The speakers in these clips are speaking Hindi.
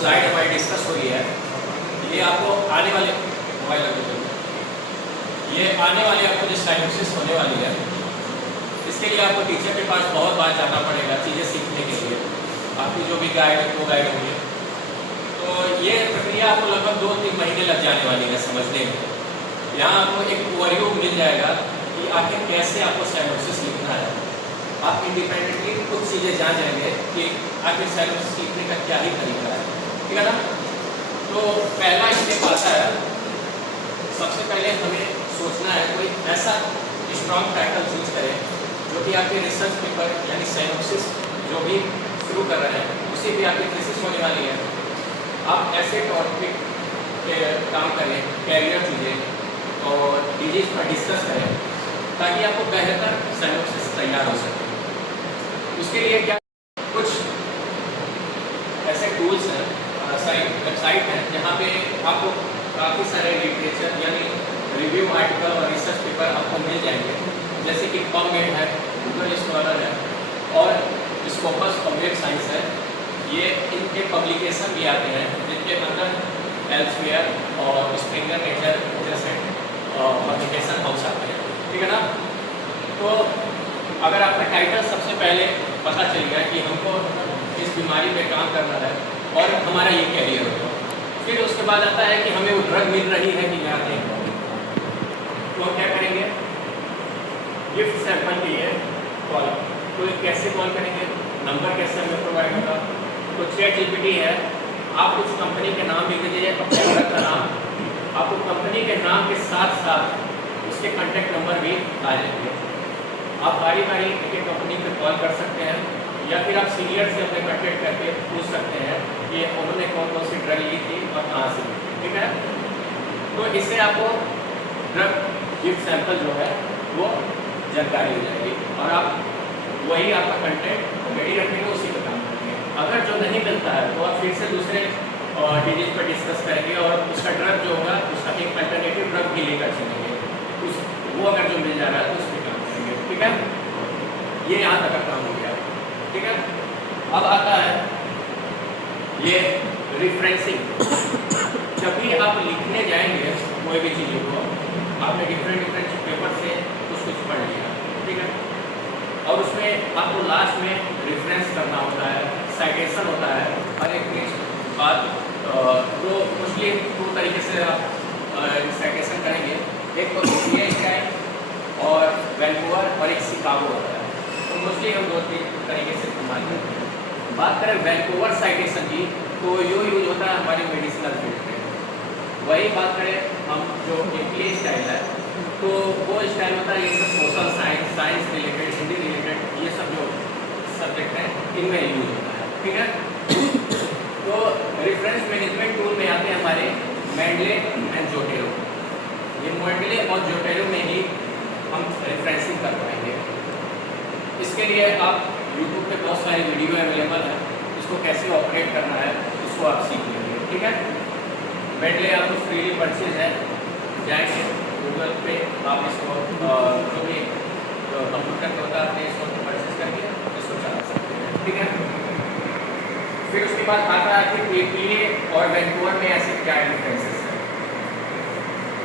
स्लाइड हमारी डिस्कस हो रही है, ये आपको आने वाले मोबाइल ये आने वाले आपको जो साइनोसिस होने वाली है, इसके लिए आपको टीचर के पास बहुत बार जाना पड़ेगा चीज़ें सीखने के लिए। आपकी जो भी गाइड है वो गाइड होंगे, तो ये प्रक्रिया आपको लगभग 2-3 महीने लग जाने वाली है समझने में। यहाँ आपको एक ओवरव्यू मिल जाएगा कि आखिर कैसे आपको साइनोसिस लिखना है। आप इंडिपेंडेंटली कुछ चीज़ें जान जाएंगे कि आखिर साइनोसिस लिखने का क्या ही तरीका है, ठीक है ना। तो पहला स्टेप आता है, सबसे पहले हमें सोचना है कोई ऐसा स्ट्रॉन्ग टाइटल चूज करें जो कि आपके रिसर्च पेपर यानी साइनोसिस जो भी शुरू कर रहे हैं उसी भी आपकी थीसिस होने वाली है। आप ऐसे टॉपिक पे काम करें, कैरियर चुनें और डिजीज पर डिस्कस करें ताकि आपको बेहतर साइनोसिस तैयार हो सके। उसके लिए क्या कुछ ऐसे टूल्स हैं, वेबसाइट है जहाँ पे आपको काफ़ी सारे लिटरेचर यानी रिव्यू आर्टिकल और रिसर्च पेपर आपको मिल जाएंगे, जैसे कि पबमेड है, गूगल स्कॉलर है और स्कोपस और वेब साइंस है। ये इनके पब्लिकेशन भी आते हैं जिनके अंदर एल्सवेयर और स्प्रिंगर नेचर जैसे पब्लिकेशन हाउस आते हैं, ठीक है ना। तो अगर आपका टाइटल सबसे पहले पता चल गया कि हमको इस बीमारी पे काम करना है और हमारा ये कैरियर होगा, फिर उसके बाद आता है कि हमें वो ड्रग मिल रही है कि नहीं, तो हम क्या करेंगे, गिफ्ट सैंपल के लिए कॉल। तो कैसे कॉल करेंगे, नंबर कैसे हमें प्रोवाइड होगा। तो ChatGPT है, आप कुछ कंपनी के नाम लिख दीजिए, अपने प्रोडक्ट का नाम, आपको कंपनी के नाम के साथ साथ उसके कॉन्टैक्ट नंबर भी आ जाएंगे। आप बारी बारी एक कंपनी पे कॉल कर सकते हैं या फिर आप सीनियर से अपने कॉन्टैक्ट करके पूछ सकते हैं कि उन्होंने कौन कौन सी ड्रग ली थी और कहाँ से ली थी, ठीक है। तो इससे आपको ड्रग गिफ्ट सैंपल जो है वो जानकारी हो जाएगी और आप वही आपका कंटेंट रेडी रखेंगे, उसी पर काम करेंगे। अगर जो नहीं मिलता है तो आप फिर से दूसरे डिजीज पर डिस्कस करेंगे और उसका ड्रग जो होगा उसका एक अल्टरनेटिव ड्रग भी लेकर चलेंगे, वो अगर जो मिल जा रहा है तो उस पर काम करेंगे, ठीक है। ये यहाँ तक का काम हो गया, ठीक है। अब आता है ये रिफ्रेंसिंग। जब भी आप लिखने जाएंगे कोई भी चीज़ों को, आपने डिफरेंट पेपर से कुछ पढ़ लिया, ठीक है, और उसमें आपको लास्ट में रेफरेंस करना होता है, साइटेशन होता है हर एक बात। तो मोस्टली 2 तरीके से आप साइटेशन करेंगे, एक तो APA स्टाइल और वैंकूवर और एक शिकागो होता है। तो मोस्टली हम 2-3 तरीके से इस्तेमाल करते हैं। बात करें वैंकूवर साइटेशन की तो यो यूज होता है हमारी मेडिसिनल फील्ड में। वही बात करें हम जो APA स्टाइल है तो वो स्टाइल होता है ये सब social science, science related, Hindi related, ये सब जो सब्जेक्ट हैं इनमें यूज होता है, ठीक है। तो रेफरेंस मैनेजमेंट टूल में आते हैं हमारे मेंडले एंड जोटेरो। ये मेंडले और जोटेरो में ही हम रेफरेंसिंग कर पाएंगे। इसके लिए आप यूट्यूब पे बहुत सारी वीडियो अवेलेबल है, इसको कैसे ऑपरेट करना है उसको आप सीख लेंगे, ठीक है। मेंडले आपको फ्रीली परचेज है, जाएंगे गूगल पे आप इसको जो भी कंप्यूटर का होता है इसको परचेज करके इसको चला सकते हैं, ठीक है। फिर उसके बाद आता है कि APA और वैंकूवर में ऐसे क्या डिफरेंसेस हैं।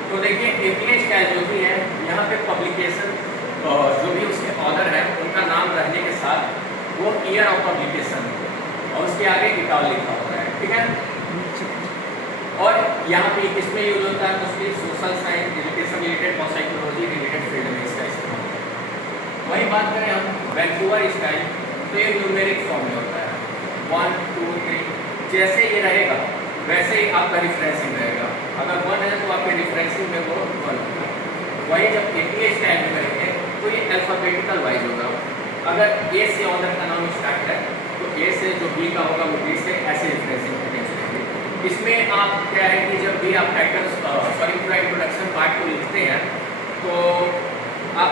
तो देखिए APA स्टाइल जो भी है यहाँ पे पब्लिकेशन जो भी उसके ऑथर है उनका नाम रहने के साथ वो ईयर ऑफ पब्लिकेशन और उसके आगे इटाल लिखा होता है, ठीक है। और यहाँ पे किसमें यूज होता है, उसके सोशल साइंस, एजुकेशन रिलेटेड और साइकोलॉजी रिलेटेड फील्ड में इसका इस्तेमाल होता है। वही बात करें हम वैंकूवर स्टाइल तो ये न्यूमेरिक फॉर्म में होता है, 1 2 3 जैसे ये रहेगा वैसे ही आपका रिफ्रेंसिंग रहेगा। अगर 1 है तो आपके रिफ्रेंसिंग में वो 1 होगा। वही जब APA स्टाइल में करेंगे तो ये अल्फाबेटिकल वाइज होगा। अगर A से ऑथर का नाम स्टार्ट है तो A से जो B का होगा वो B से, ऐसे रिफ्रेंसिंग करके चलेंगे। इसमें आप क्या है कि जब भी आप टाइटल पूरा इंट्रोडक्शन पार्ट को लिखते हैं तो आप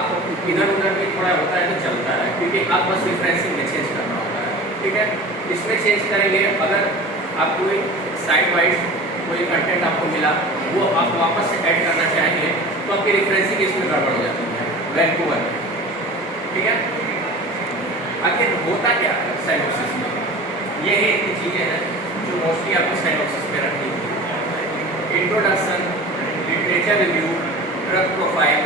इधर उधर भी थोड़ा होता है तो चलता है, क्योंकि आप बस रिफ्रेंसिंग में चेंज करना होता है, ठीक है। इसमें चेंज करेंगे, अगर आप कोई साइड वाइज कोई कंटेंट आपको मिला वो आप वापस से ऐड करना चाहेंगे तो आपकी रिफ्रेंसिंग इसमें गड़बड़ हो जाती है वैंकूवर, ठीक है। आखिर होता क्या है साइनोसिस में, ये एक चीज़ें हैं जो जो मोस्टली आपको साइनोप्सिस में रखी हुई। Introduction, literature review, drug profile,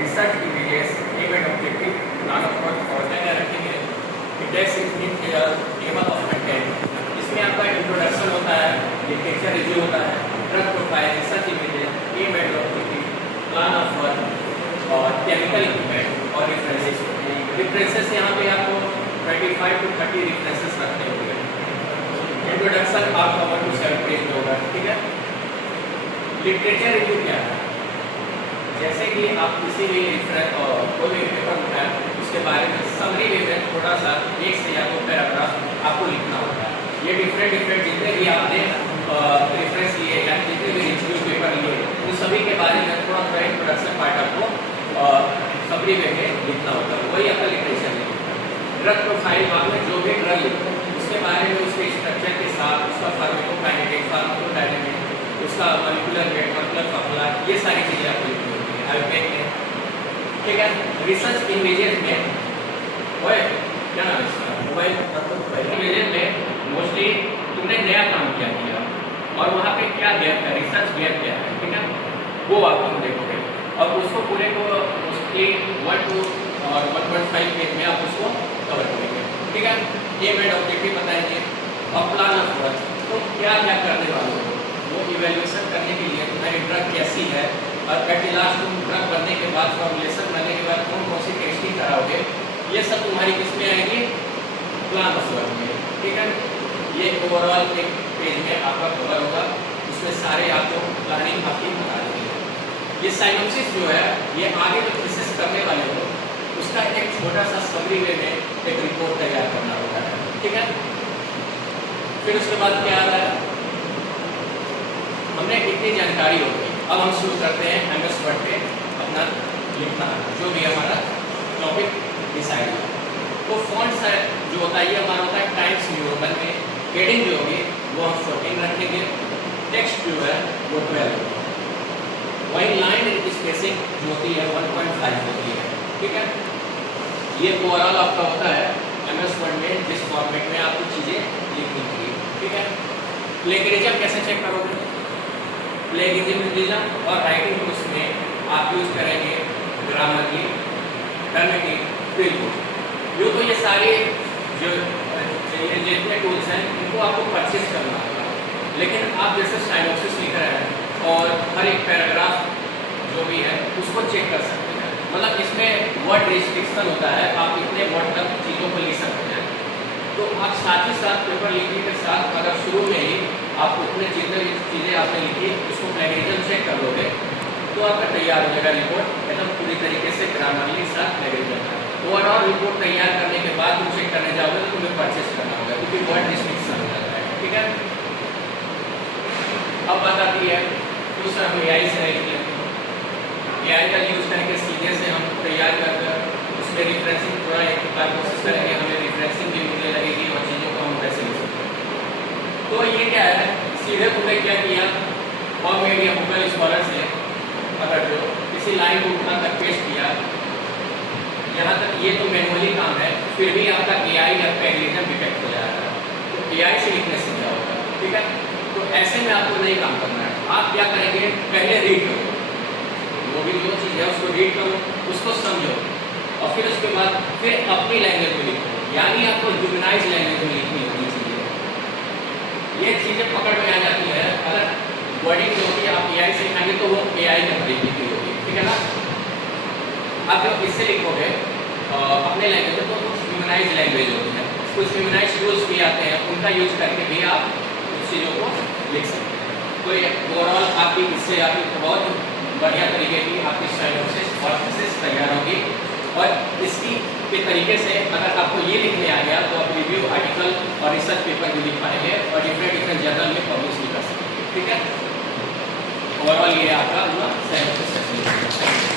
research images, aim and objective, plan of work और क्या रखेंगे। इंडेक्स टेबल ऑफ कंटेंट, इसमें आपका इंट्रोडक्शन होता है, लिटरेचर रिव्यू होता है, drug profile, research images, aim and objective, plan of work और केमिकल इक्विपमेंट और रेफरेंसेस। रेफरेंसेस यहाँ पे आपको 25 to 30 रेफरेंसेस रखने होंगे। इंट्रोडक्शन आपका 1 to 7 पेज में होगा, ठीक है। लिटरेचर रिव्यू क्या है? जैसे कि आप किसी भी कोई भी पेपर उठाए उसके बारे में समरी वे में थोड़ा सा एक से या दो पैराग्राफ आपको लिखना होता है। ये डिफरेंट जितने भी आपने रेफरेंस लिए या जितने भी रिव्यू पेपर लिए उन सभी के बारे में थोड़ा सा इंट्रोडक्शन पार्ट आपको समरी वे में लिखना होता है, वही आपका लिटरेचर है। ड्रग प्रोफाइल बाद में जो भी ड्रग लिखो उसके बारे में उसके स्ट्रक्चर के साथ, उसका फार्माकोकाइनेटिक, फार्माकोडायनामिक, उसका मॉलिक्यूलर वेट, मॉलिक्यूलर फॉर्मूला, ये सारी चीज़ें आपको लिखनी होती है आयुर्वेद में, ठीक है। रिसर्च इमेजेस में ओए क्या नाम है इसका, मोबाइल इमेजेस में मोस्टली तुमने नया काम किया और वहाँ पे क्या गैप है, रिसर्च गैप क्या है, ठीक है, वो आप तुम देखोगे और उसको पूरे को मोस्टली 1 to 1.5 पेज में आप उसको कवर करेंगे, ठीक है। एम एंड ऑब्जेक्टिव बताएंगे और प्लान ऑफ वर्क, तो क्या क्या करने वाले हो, वो इवैल्यूएशन करने के लिए तुम्हारी ड्रग कैसी है और एट लास्ट तुम ड्रग बनने के बाद, फॉर्मुलेशन बनने के बाद कौन कौन सी टेस्टिंग कराओगे, ये सब तुम्हारी किस में आएगी, प्लान ऑफ वर्क में, ठीक है। ये ओवरऑल एक पेज में आपका कवर होगा, उसमें सारे आपको प्लानिंग आपकी बता देंगे। ये साइनोप्सिस जो है ये आगे जो थीसिस करने वाले हो उसका एक छोटा सा समरी वे में एक रिपोर्ट तैयार करना होता है, ठीक है। फिर उसके बाद क्या आता है, हमने इतनी जानकारी होगी, अब हम शुरू करते हैं MS वर्ड पे अपना लिखना, जो भी हमारा टॉपिक डिसाइड है। तो फॉन्ट जो होता है ये हमारा होता है टाइम्स न्यू रोमन में, हेडिंग जो होगी वो हम 14 रखेंगे, टेक्स्ट जो है वो 12 होगा, वही लाइन स्पेसिंग जो होती है 1.5 होती है, ठीक है। ये ओवरऑल आपका होता है MS वर्ड में जिस फॉर्मेट में आपको चीज़ें लिखनी चाहिए, ठीक है। प्लेगरिज्म कैसे चेक करोगे, प्लेगरिज्म और राइटिंग बुक्स में आप यूज करेंगे ग्रामरली, ग्रामेटिक, प्रीलुड, जो तो ये सारे जो जितने टूल्स हैं इनको आपको परचेज करना होगा। लेकिन आप जैसे साइनोप्सिस लिख रहे हैं और हर एक पैराग्राफ जो भी है उसको चेक कर सकते हैं, मतलब इसमें वर्ड रिस्ट्रिक्शन होता है, आप इतने वर्ड तक चीज़ों को लिख सकते हैं। तो आप साथ ही साथ पेपर लिखने के साथ अगर शुरू में ही आप उतने जितने चीज़ें आपने लिखी उसको प्लेगरिज्म चेक कर लोगे तो आपका तैयार हो जाएगा रिपोर्ट एकदम पूरी तरीके से ग्रामरली साथ प्लेगरिज्म का। ओवरऑल रिपोर्ट तैयार करने के बाद तुम चेक करने जाओगे तो तुम्हें परचेज करना होगा क्योंकि वर्ड रिस्ट्रिक्शन हो जाता है, ठीक है। अब बात आती है दूसरा, हम AI से लिख लेते हैं। AI का यूज़ करके सीधे से हम तैयार कर उसमें रिफ्रेंसिंग थोड़ा एक बार कोशिश करेंगे, हमें रिफ्रेंसिंग भी मिलने लगेगी और चीज़ों को हम वैसे लिख सकते हैं। तो ये क्या है, सीधे तुमने क्या किया, और मीडिया गूगल स्कॉलर से अगर जो किसी लाइन को उठा कर पेश किया, यहाँ तक ये तो मैनुअली काम है, फिर भी आपका AI या प्लेगरिज्म डिटेक्ट हो जाएगा, तो AI से लिखने से क्या होगा, ठीक है। तो ऐसे में आपको नहीं काम करना है, आप क्या करेंगे, पहले रीड करो, वो भी जो चीज़ है उसको रीड करो, उसको समझो और फिर उसके बाद फिर अपनी लैंग्वेज में लिखो, यानी आपको ह्यूमनाइज लैंग्वेज में लिखनी होगी चीज़ें। ये चीज़ें पकड़ में आ जाती है, अगर वर्डिंग जो होती है आप AI से लिखाएंगे तो वो AI में तरीके की होगी, ठीक है ना। आप जब इससे लिखोगे अपने लैंग्वेज में तो कुछ ह्यूमनाइज लैंग्वेज होती है, कुछ ह्यूमनाइज टूल्स भी आते हैं, उनका यूज करके भी आप उस चीज़ों को लिख सकते हैं। तो ये ओवरऑल आपकी इससे आपकी बहुत बढ़िया तरीके की आपकी साइनोप्सिस और थीसिस तैयार होगी और इसकी के तरीके से अगर आपको ये लिखने आ गया तो आप रिव्यू आर्टिकल और रिसर्च पेपर भी लिख पाएंगे और डिफरेंट जर्नल में पब्लिश भी कर सकते हैं, ठीक है। ओवरऑल ये आपका साइनोप्सिस।